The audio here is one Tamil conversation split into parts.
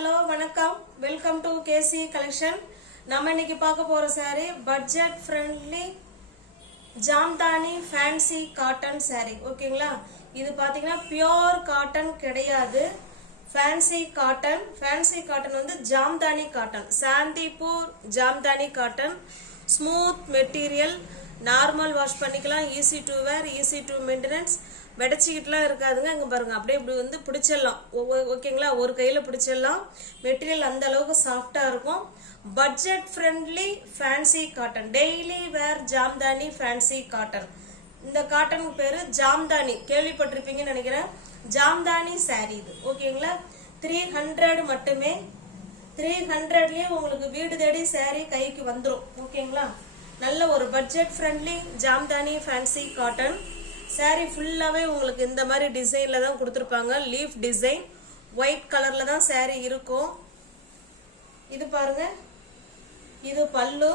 hello வணக்கம் வெல்கம் டு கேசி கலெக்ஷன். நம்ம இன்னைக்கு பார்க்க போற saree budget friendly Jamdani fancy cotton saree. ஓகேங்களா? இது பாத்தீங்கன்னா பியூர் காட்டன் கிடையாது, ஃபேன்சி காட்டன். ஃபேன்சி காட்டன் வந்து Jamdani cotton, Shantipur Jamdani cotton. Smooth material, normal wash பண்ணிக்கலாம், easy to wear, easy to maintenance. வெடச்சிக்கிட்டுலாம் இருக்காதுங்க. இங்கே பாருங்க, அப்படியே இப்படி வந்து பிடிச்சிடலாம். ஓகேங்களா? ஒரு கையில் பிடிச்சிடலாம். மெட்டீரியல் அந்த அளவுக்கு சாஃப்டாக இருக்கும். Budget friendly fancy cotton, daily வேர் ஜாம்தானி ஃபேன்சி காட்டன். இந்த காட்டனுக்கு பேர் ஜாம்தானி, கேள்விப்பட்டிருப்பீங்கன்னு நினைக்கிறேன். ஜாம்தானி சாரீ இது. ஓகேங்களா? 300 மட்டுமே. 300லயே உங்களுக்கு வீடு தேடி சாரீ கைக்கு வந்துடும். ஓகேங்களா? நல்ல ஒரு budget friendly Jamdani fancy cotton sari. ஃபுல்லாகவே உங்களுக்கு இந்த மாதிரி டிசைனில் தான் கொடுத்துருப்பாங்க. லீஃப் டிசைன், ஒயிட் கலரில் தான் சாரீ இருக்கும். இது பாருங்க, இது பல்லு.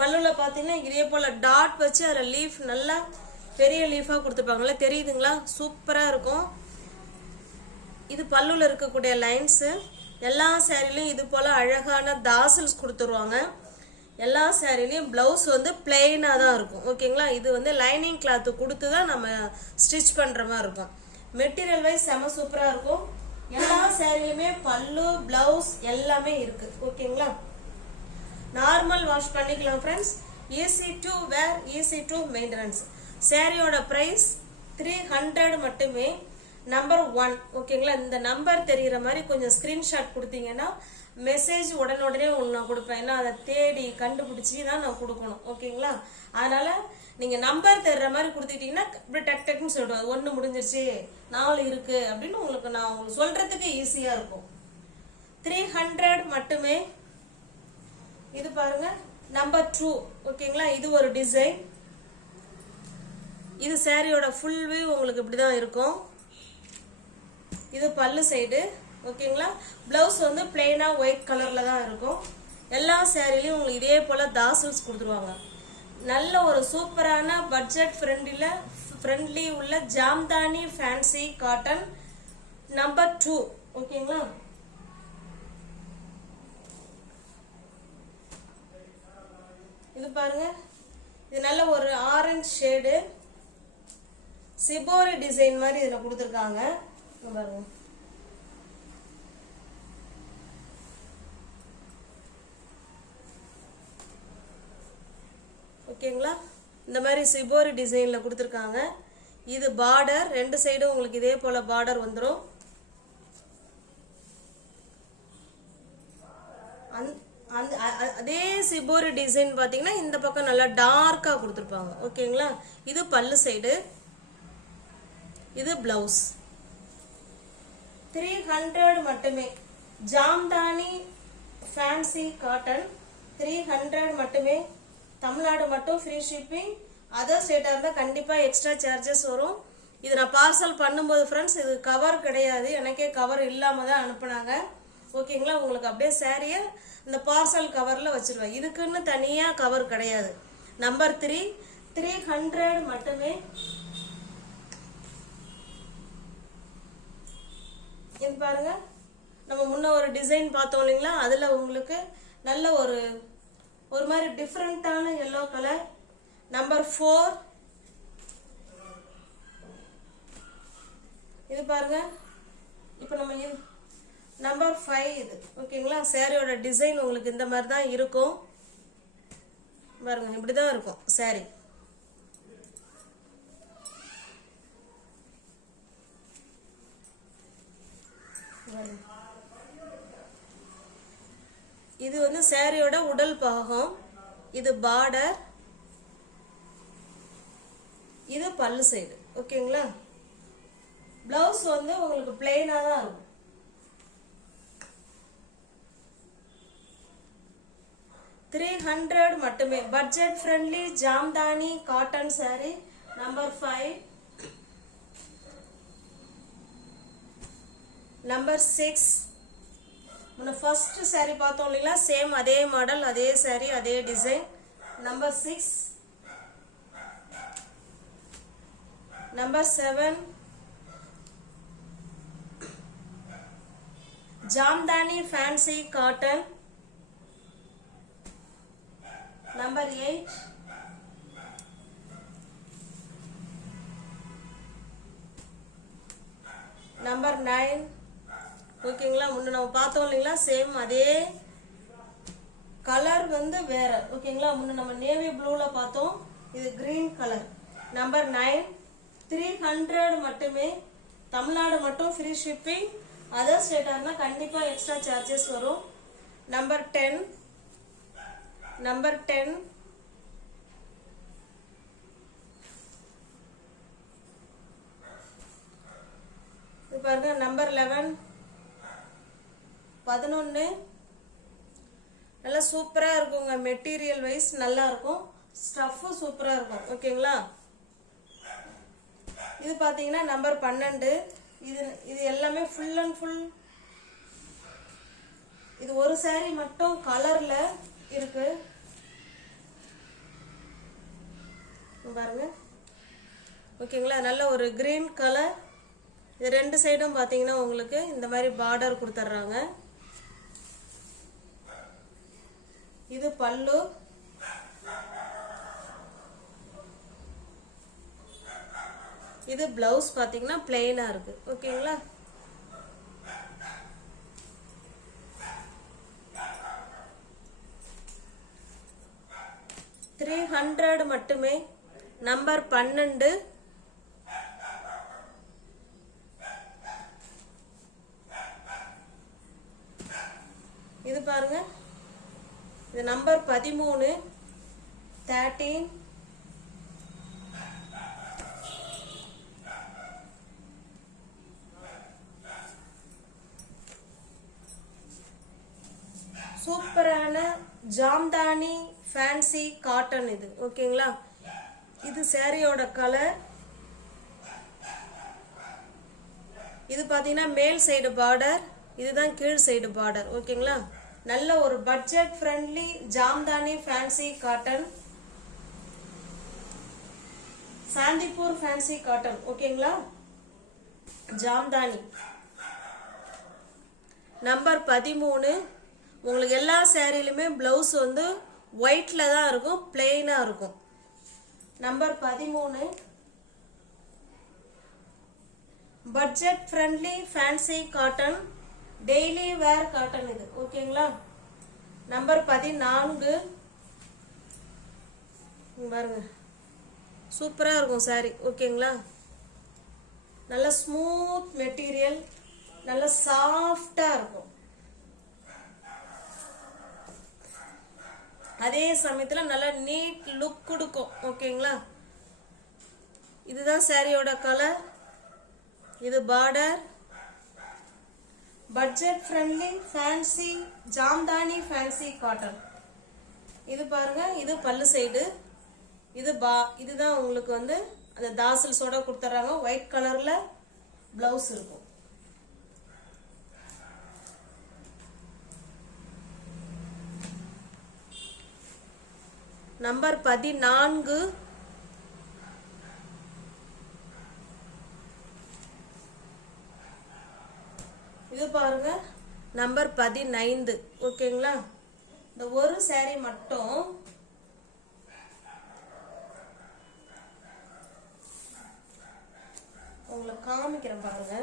பல்லுல பார்த்தீங்கன்னா இதே போல் டாட் வச்சு அதில் லீஃப் நல்லா பெரிய லீஃபாக கொடுத்துருப்பாங்கல்ல, தெரியுதுங்களா? சூப்பராக இருக்கும். இது பல்லுல இருக்கக்கூடிய லைன்ஸு. எல்லா சாரிலையும் இது போல் அழகான தாசல்ஸ் கொடுத்துருவாங்க. எல்லா சாரிலையும் பிளவுஸ் வந்து பிளெயினாக தான் இருக்கும். ஓகேங்களா? இது வந்து லைனிங் கிளாத்து கொடுத்து தான் நம்ம ஸ்டிச் பண்ணுற மாதிரி இருக்கும். மெட்டீரியல் வைஸ் செம சூப்பராக இருக்கும். எல்லா சாரிலையுமே பல்லு, பிளவுஸ் எல்லாமே இருக்கு. ஓகேங்களா? நார்மல் வாஷ் பண்ணிக்கலாம் friends. Easy to wear, easy to maintenance. சாரியோட ப்ரைஸ் 300 மட்டுமே. நம்பர் 1. ஓகேங்களா? இந்த நம்பர் தெரிகிற மாதிரி கொஞ்சம் ஸ்க்ரீன்ஷாட் கொடுத்தீங்கன்னா மெசேஜ் உடனே உங்களுக்கு நான் கொடுப்பேன். ஏன்னா அதை தேடி கண்டுபிடிச்சி தான் நான் கொடுக்கணும். ஓகேங்களா? அதனால நீங்க நம்பர் தெரிற மாதிரி கொடுத்துட்டீங்கன்னா இப்படி டக் டக்குன்னு சொல்லுவேன். 1 முடிஞ்சிருச்சு, 4 இருக்கு அப்படின்னு உங்களுக்கு நான் உங்களுக்கு சொல்றதுக்கு ஈஸியா இருக்கும். 300 மட்டுமே. இது பாருங்க, நம்பர் 2. ஓகேங்களா? இது ஒரு டிசைன். இது சாரியோட ஃபுல் வியூ உங்களுக்கு இப்படிதான் இருக்கும். இது பல்லு சைடு. ஓகேங்களா? பிளவுஸ் வந்து பிளெயினா ஒயிட் கலர்ல தான் இருக்கும். எல்லா சாரிலையும் உங்களுக்கு இதே போல தாசல்ஸ் கொடுத்துருவாங்க. நல்ல ஒரு சூப்பரான பட்ஜெட் ஃப்ரெண்ட்லி உள்ள ஜாம்தானி ஃபேன்சி காட்டன் நம்பர் 2. ஓகேங்களா? இது பாருங்க, இது நல்ல ஒரு ஆரஞ்சு ஷேடு, சிபோரி டிசைன் மாதிரி இதுல கொடுத்துருக்காங்க. பாருங்க, ஓகேங்களா? இந்த மாதிரி சிபோரி டிசைன்ல கொடுத்துருக்காங்க. இது பார்டர், 2 சைடும் உங்களுக்கு இதே போல பார்டர் வந்துடும். அதே சிபோரி டிசைன் பாத்தீங்கன்னா இந்த பக்கம் நல்லா டார்க்கா கொடுத்துருப்பாங்க. ஓகேங்களா? இது பல்லு சைடு, இது பிளவுஸ். 300 மட்டுமே. ஜாம்தானி ஃபேன்சி காட்டன் 300 மட்டுமே. தமிழ்நாடு மட்டும் ஃப்ரீ ஷிப்பிங். அதர் ஸ்டேட்டாக இருந்தால் கண்டிப்பாக எக்ஸ்ட்ரா சார்ஜஸ் வரும். இது நான் பார்சல் பண்ணும்போது ஃப்ரெண்ட்ஸ், இது கவர் கிடையாது, எனக்கே கவர் இல்லாமல் தான் அனுப்புனாங்க. ஓகேங்களா? உங்களுக்கு அப்படியே சாரியை இந்த பார்சல் கவரில் வச்சிருவேன். இதுக்குன்னு தனியாக கவர் கிடையாது. நம்பர் 3, 300 மட்டுமே. இது பாருங்க, நம்ம முன்ன ஒரு டிசைன் பார்த்தோம் இல்லைங்களா? அதில் உங்களுக்கு நல்ல ஒரு மாதிரி டிஃப்ரெண்டான எல்லோ கலர். நம்பர் 4. இது பாருங்க, இப்போ நம்ம நம்பர் 5 இது. ஓகேங்களா? சாரியோட டிசைன் உங்களுக்கு இந்த மாதிரி தான் இருக்கும். பாருங்க, இப்படிதான் இருக்கும் சாரி. இது வந்து சாரியோட உடல் பாகம், இது பார்டர், இது பல்லு சைடு. ஓகேங்களா? பிளவுஸ் வந்து உங்களுக்கு பிளெயினா தான் இருக்கும். $300 மட்டுமே. Budget friendly Jamdani cotton sorry number 5. Number 6. First sorry பார்த்தோம் இல்லைங்களா? சேம் அதே மாடல், அதே சாரி, அதே design. Number 6. Number 7. Jamdani fancy cotton. Number 8 number 9. ஓகேங்களா, முன்ன நம்ம பார்த்தோம் இல்லைங்களா, சேம் அதே கலர் வந்து வேற. ஓகேங்களா, முன்ன நம்ம நேவி ப்ளூல பார்த்தோம், இது கிரீன் கலர். நம்பர் 9 300 மட்டுமே. தமிழ்நாடு மட்டும் ஃப்ரீ ஷிப்பிங். அதர் ஸ்டேட்டா இருந்தா கண்டிப்பா எக்ஸ்ட்ரா சார்ஜஸ் வரும். நம்பர் 10 இது பாருங்க. நம்பர் 11 நல்லா சூப்பரா இருக்குங்க. மெட்டீரியல் வைஸ் நல்லா இருக்கும், ஸ்டஃப் சூப்பரா இருக்கும். ஓகேங்களா, இது பாத்தீங்கன்னா நம்பர் 12. இது எல்லாமே ஃபுல் அண்ட் ஃபுல். இது ஒரு saree மட்டும் கலர்ல இருக்கு பாருங்க. ஓகேங்களா, நல்ல ஒரு கிரீன் கலர். இது ரெண்டு சைடும் பாத்தீங்கன்னா உங்களுக்கு இந்த மாதிரி பார்டர் கொடுத்துட்றாங்க. இது பல்லு. இது பிளவுஸ் பாத்தீங்கன்னா பிளெயினா இருக்கு. ஓகேங்களா, $300 மட்டுமே. நம்பர் 12 இது பாருங்க. இது நம்பர் 13 13. சூப்பரான ஜாம்தானி ஃபேன்சி காட்டன் இது. ஓகேங்களா, இது சாரியோட கலர். இது பாத்தீங்கன்னா மேல் சைடு பார்டர், இதுதான் கீழ் சைடு பார்டர். ஓகேங்களா, நல்ல ஒரு budget friendly Jamdani fancy cotton, Shantipur fancy cotton. ஓகேங்களா, ஜாம்தானி. நம்பர் 13. உங்களுக்கு எல்லா சாரிலுமே பிளவுஸ் வந்து ஒயிட்ல தான் இருக்கும், பிளெயினா இருக்கும். Number 13 budget friendly fancy cotton, daily வேர் காட்டன் இது. ஓகேங்களா, நம்பர் 14 பாருங்க. சூப்பரா இருக்கும் சாரி. ஓகேங்களா, நல்ல ஸ்மூத் மெட்டீரியல், நல்ல சாஃப்டா இருக்கும். அதே சமயத்துல நல்ல நீட் லுக் கொடுக்கும். ஓகேங்களா, இதுதான் சாரியோட கலர். இது border. Budget friendly fancy Jamdani fancy cotton. இது பாருங்க, இது பல்லு சைடு. இதுதான் உங்களுக்கு வந்து அந்த தாசல்ஸோட கொடுத்துறாங்க. ஒயிட் கலர்ல பிளவுஸ் இருக்கும். நம்பர் 14 இது பாருங்க. நம்பர் 15. ஓகேங்களா, இந்த ஒரு saree மட்டும் உங்களுக்கு காமிக்கிறேன் பாருங்க.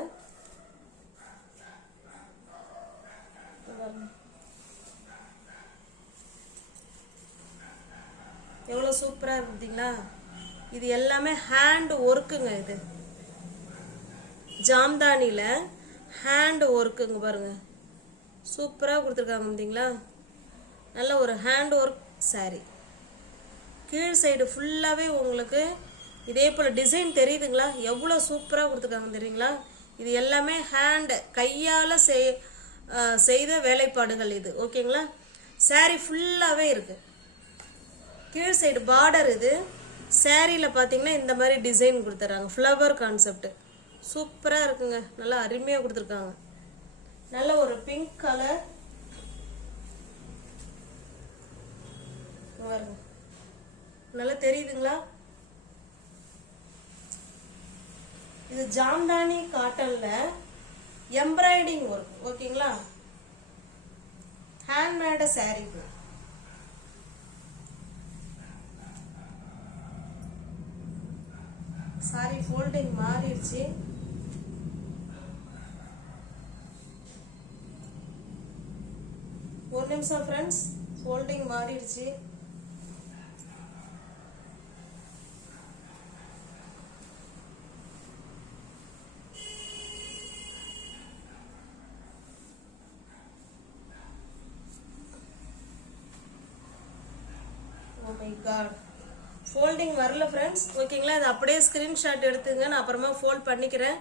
எவ்வளவு சூப்பரா இருந்தீங்களா. இது எல்லாமே ஹேண்ட் ஒர்க்குங்க. இது ஜாம்தானில ஹேண்ட் ஒர்க்குங்க பாருங்க. சூப்பரா கொடுத்துருக்காங்க பார்த்தீங்களா. நல்ல ஒரு ஹேண்ட் ஒர்க் saree. கீழ் சைடு ஃபுல்லாவே உங்களுக்கு இதே போல டிசைன் தெரியுதுங்களா, எவ்வளவு சூப்பரா கொடுத்துருக்காங்க தெரியுங்களா. இது எல்லாமே ஹேண்ட் கையால செய்த வேலைப்பாடுகள் இது. ஓகேங்களா, saree ஃபுல்லாவே இருக்கு. கீழ் சைடு பார்டர். இது சாரியில பாத்தீங்கன்னா இந்த மாதிரி டிசைன் கொடுத்துறாங்க, ஃப்ளவர் கான்செப்ட். சூப்பரா இருக்குங்க, நல்லா அருமையா கொடுத்துருக்காங்க. நல்ல ஒரு பிங்க் கலர். நல்லா தெரியுதுங்களா. இது ஜாம்தானி காட்டன்ல எம்ப்ராய்டிங் ஒர்க். ஓகேங்களா, ஹேண்ட்மேடு saree. சாரி ஃபோல்டிங் மாறிடுச்சு. ஒரு நிமிஷம் ஃப்ரெண்ட்ஸ், ஃபோல்டிங் மாறிடுச்சு. ஓ மை காட், ஃபோல்டிங் வரல ஃப்ரெண்ட்ஸ். ஓகேங்களா, இது அப்படியே ஸ்க்ரீன்ஷாட் எடுத்துங்க, நான் அப்புறமா ஃபோல்ட் பண்ணிக்கிறேன்.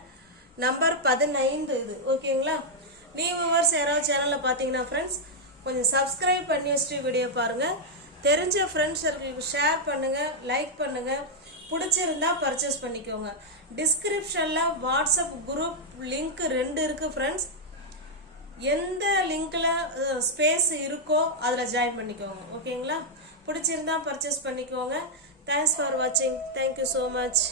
நம்பர் 15 இது. ஓகேங்களா, நியூ வியூவர்ஸ் யாராவது சேனலில் பார்த்தீங்கன்னா ஃப்ரெண்ட்ஸ் கொஞ்சம் சப்ஸ்கிரைப் பண்ணி வச்சுட்டு வீடியோ பாருங்கள். தெரிஞ்ச ஃப்ரெண்ட்ஸ் சர்க்கிளுக்கு ஷேர் பண்ணுங்கள், லைக் பண்ணுங்கள். பிடிச்சிருந்தா பர்ச்சேஸ் பண்ணிக்கோங்க. டிஸ்கிரிப்ஷனில் வாட்ஸ்அப் குரூப் லிங்க் 2 இருக்குது ஃப்ரெண்ட்ஸ். எந்த லிங்க்ல ஸ்பேஸ் இருக்கோ அதில் ஜாயின் பண்ணிக்கோங்க. ஓகேங்களா, பிடிச்சிருந்தா பர்ச்சேஸ் பண்ணிக்கோங்க. தேங்க்ஸ் ஃபார் வாட்சிங். Thank you so much.